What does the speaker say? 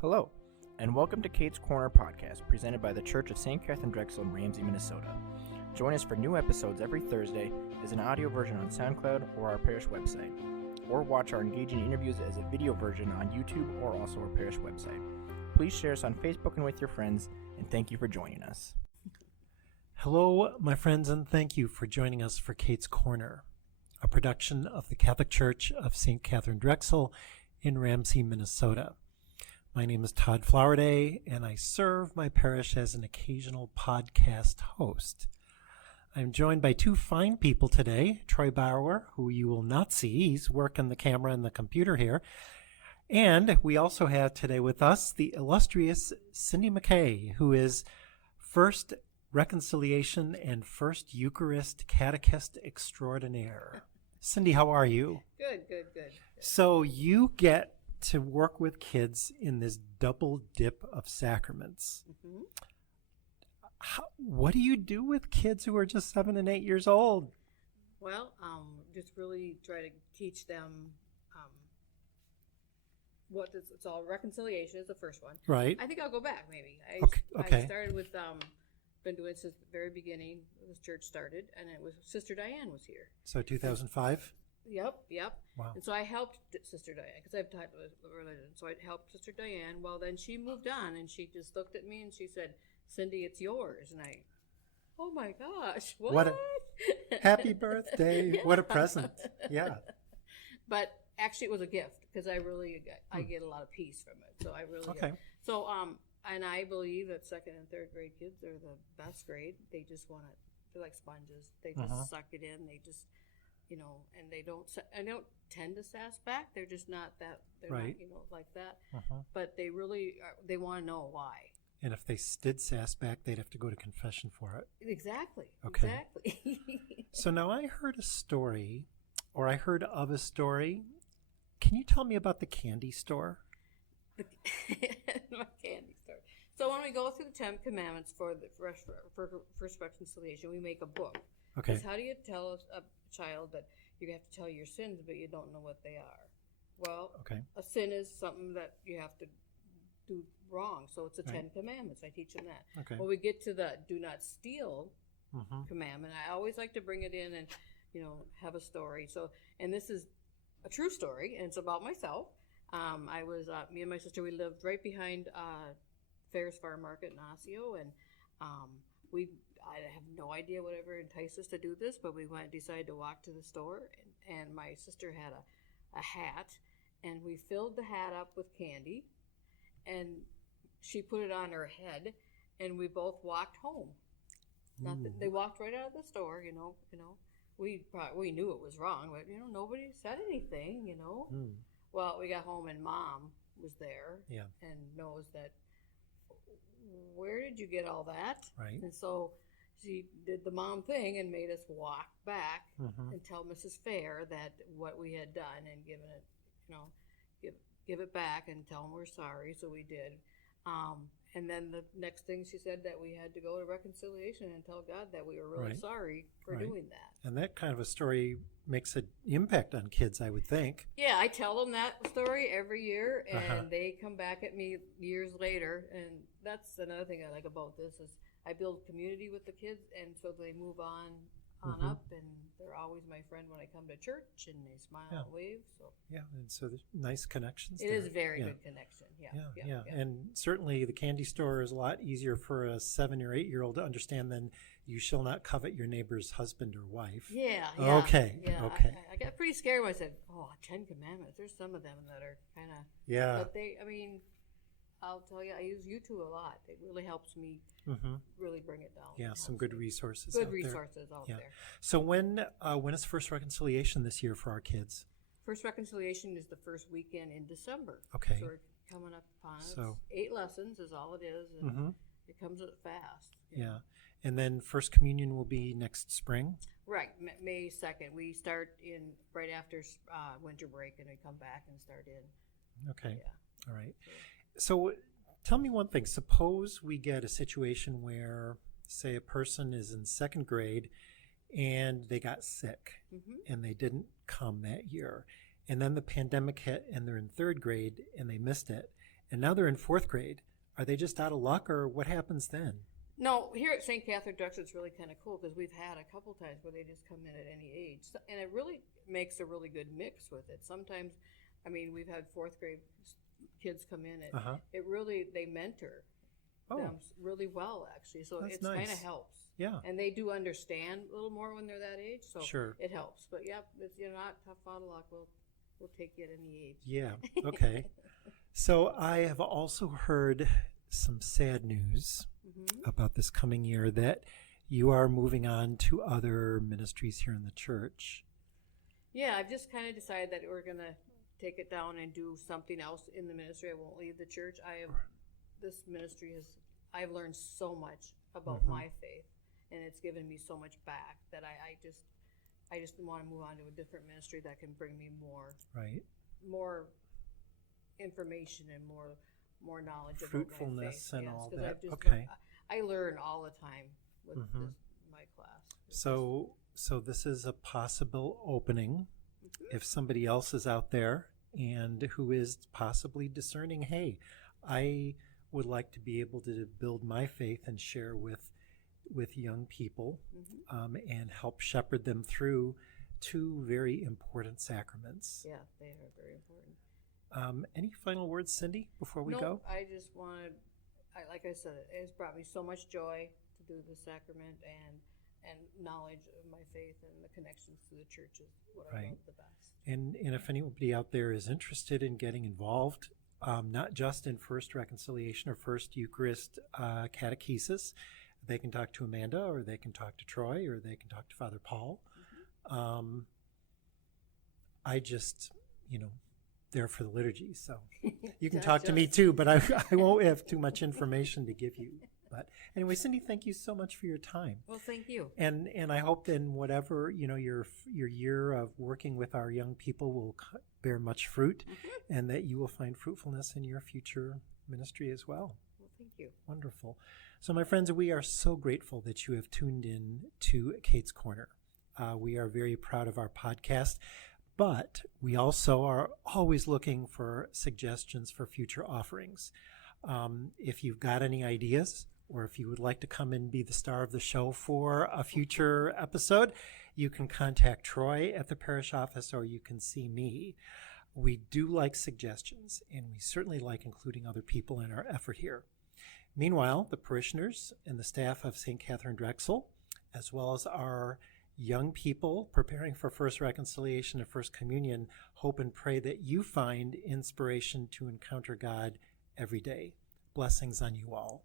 Hello, and welcome to Kate's Corner podcast, presented by the Church of St. Catherine Drexel in Ramsey, Minnesota. Join us for new episodes every Thursday as an audio version on SoundCloud or our parish website, or watch our engaging interviews as a video version on YouTube or also our parish website. Please share us on Facebook and with your friends, and thank you for joining us. Hello, my friends, and thank you for joining us for Kate's Corner, a production of the Catholic Church of St. Catherine Drexel in Ramsey, Minnesota. My name is Todd Flowerday, and I serve my parish as an occasional podcast host. I'm joined by two fine people today, Troy Bauer, who you will not see. He's working the camera and the computer here. And we also have today with us the illustrious Cindy McKay, who is First Reconciliation and First Eucharist Catechist Extraordinaire. Cindy, how are you? Good. So you get to work with kids in this double dip of sacraments. Mm-hmm. What do you do with kids who are just 7 and 8 years old? Well, just really try to teach them it's all reconciliation is the first one. Right. I think I'll go back maybe. Okay. I started with, been doing it since the very beginning this church started, and it was Sister Diane was here. So 2005? Yep. Wow. And so I helped Sister Diane because I've taught religion. So I helped Sister Diane. Well, then she moved on, and she just looked at me and she said, "Cindy, it's yours." And oh my gosh, what? Happy birthday! Yeah. What a present! Yeah. But actually, it was a gift because I get a lot of peace from it. So I really okay. So and I believe that second and third grade kids are the best grade. They just they're like sponges. They just suck it in. They just and they don't tend to sass back. They're just not that. They're right. not, like that. But they really they want to know why. And if they did sass back, they'd have to go to confession for it. Exactly. Okay. Exactly. So now I heard of a story. Can you tell me about the candy store? My candy store. So when we go through the 10 Commandments for first reconciliation, we make a book. Okay. Because how do you tell a child that you have to tell your sins, but you don't know what they are? Well, okay. A sin is something that you have to do wrong. So it's the right. 10 Commandments. I teach them that. Okay. When we get to the do not steal commandment, I always like to bring it in and, have a story. So, and this is a true story, and it's about myself. I was, me and my sister, we lived right behind Ferris Farm Market in Osseo, and I have no idea whatever enticed us to do this, but we decided to walk to the store, and my sister had a hat, and we filled the hat up with candy, and she put it on her head, and we both walked home. They walked right out of the store, We knew it was wrong, but nobody said anything, Well, we got home and Mom was there, and knows that. Where did you get all that? Right. And so she did the mom thing and made us walk back and tell Mrs. Fair that what we had done and given it, give it back and tell them we're sorry. So we did. And then the next thing she said that we had to go to reconciliation and tell God that we were really sorry for doing that. And that kind of a story makes an impact on kids, I would think. Yeah, I tell them that story every year, and they come back at me years later. And that's another thing I like about this is I build community with the kids, and so they move on up, and they're always my friend when I come to church, and they smile and wave. So and so there's nice connections. It is a very good connection. Yeah. And certainly the candy store is a lot easier for a 7 or 8 year old to understand than "you shall not covet your neighbor's husband or wife." Yeah. Okay. Yeah. Okay. I got pretty scared when I said, 10 Commandments. There's some of them that are kind of. Yeah. But I'll tell you, I use YouTube a lot. It really helps me really bring it down. Yeah, some good resources. Good resources out there. So when is First Reconciliation this year for our kids? First Reconciliation is the first weekend in December. Okay. So we're coming up upon it. So 8 lessons is all it is, and it comes up fast. Yeah. And then First Communion will be next spring? Right, May 2nd. We start right after winter break, and we come back and start in. Okay. Yeah. All right. So tell me one thing. Suppose we get a situation where, say, a person is in second grade and they got sick and they didn't come that year. And then the pandemic hit and they're in third grade and they missed it. and now they're in 4th grade. Are they just out of luck, or what happens then? No, here at St. Catherine Drexel, it's really kind of cool because we've had a couple times where they just come in at any age. And it really makes a really good mix with it. Sometimes, I mean, we've had 4th grade kids come in and it really, they mentor them really well, actually. So That's it's nice. kind of helps. Yeah. And they do understand a little more when they're that age. So Sure. it helps. But yep, if you're not tough out of luck, we'll take you at any age. Yeah. Okay. So I have also heard some sad news about this coming year, that you are moving on to other ministries here in the church. Yeah, I've just kind of decided that we're going to take it down and do something else in the ministry. I won't leave the church. This ministry I've learned so much about my faith, and it's given me so much back that I just want to move on to a different ministry that can bring me more information and more knowledge Fruitfulness about my faith. and all that. Okay. I learn all the time with my class. So this is a possible opening if somebody else is out there and who is possibly discerning, hey, I would like to be able to build my faith and share with young people and help shepherd them through 2 very important sacraments. Yeah, they are very important. Any final words, Cindy, before we go? I just wanted, like I said, it has brought me so much joy to do the sacrament, and knowledge of my faith and the connections to the church is what I love the best. And if anybody out there is interested in getting involved, not just in First Reconciliation or First Eucharist catechesis, they can talk to Amanda, or they can talk to Troy, or they can talk to Father Paul. I just, there for the liturgy, so you can talk to me too, but I won't have too much information to give you. But anyway, Cindy, thank you so much for your time. Well, thank you. And I hope then whatever, your year of working with our young people will bear much fruit, and that you will find fruitfulness in your future ministry as well. Well, thank you. Wonderful. So my friends, we are so grateful that you have tuned in to Kate's Corner. We are very proud of our podcast, but we also are always looking for suggestions for future offerings. If you've got any ideas, or if you would like to come and be the star of the show for a future episode, you can contact Troy at the parish office, or you can see me. We do like suggestions, and we certainly like including other people in our effort here. Meanwhile, the parishioners and the staff of St. Catherine Drexel, as well as our young people preparing for First Reconciliation and First Communion, hope and pray that you find inspiration to encounter God every day. Blessings on you all.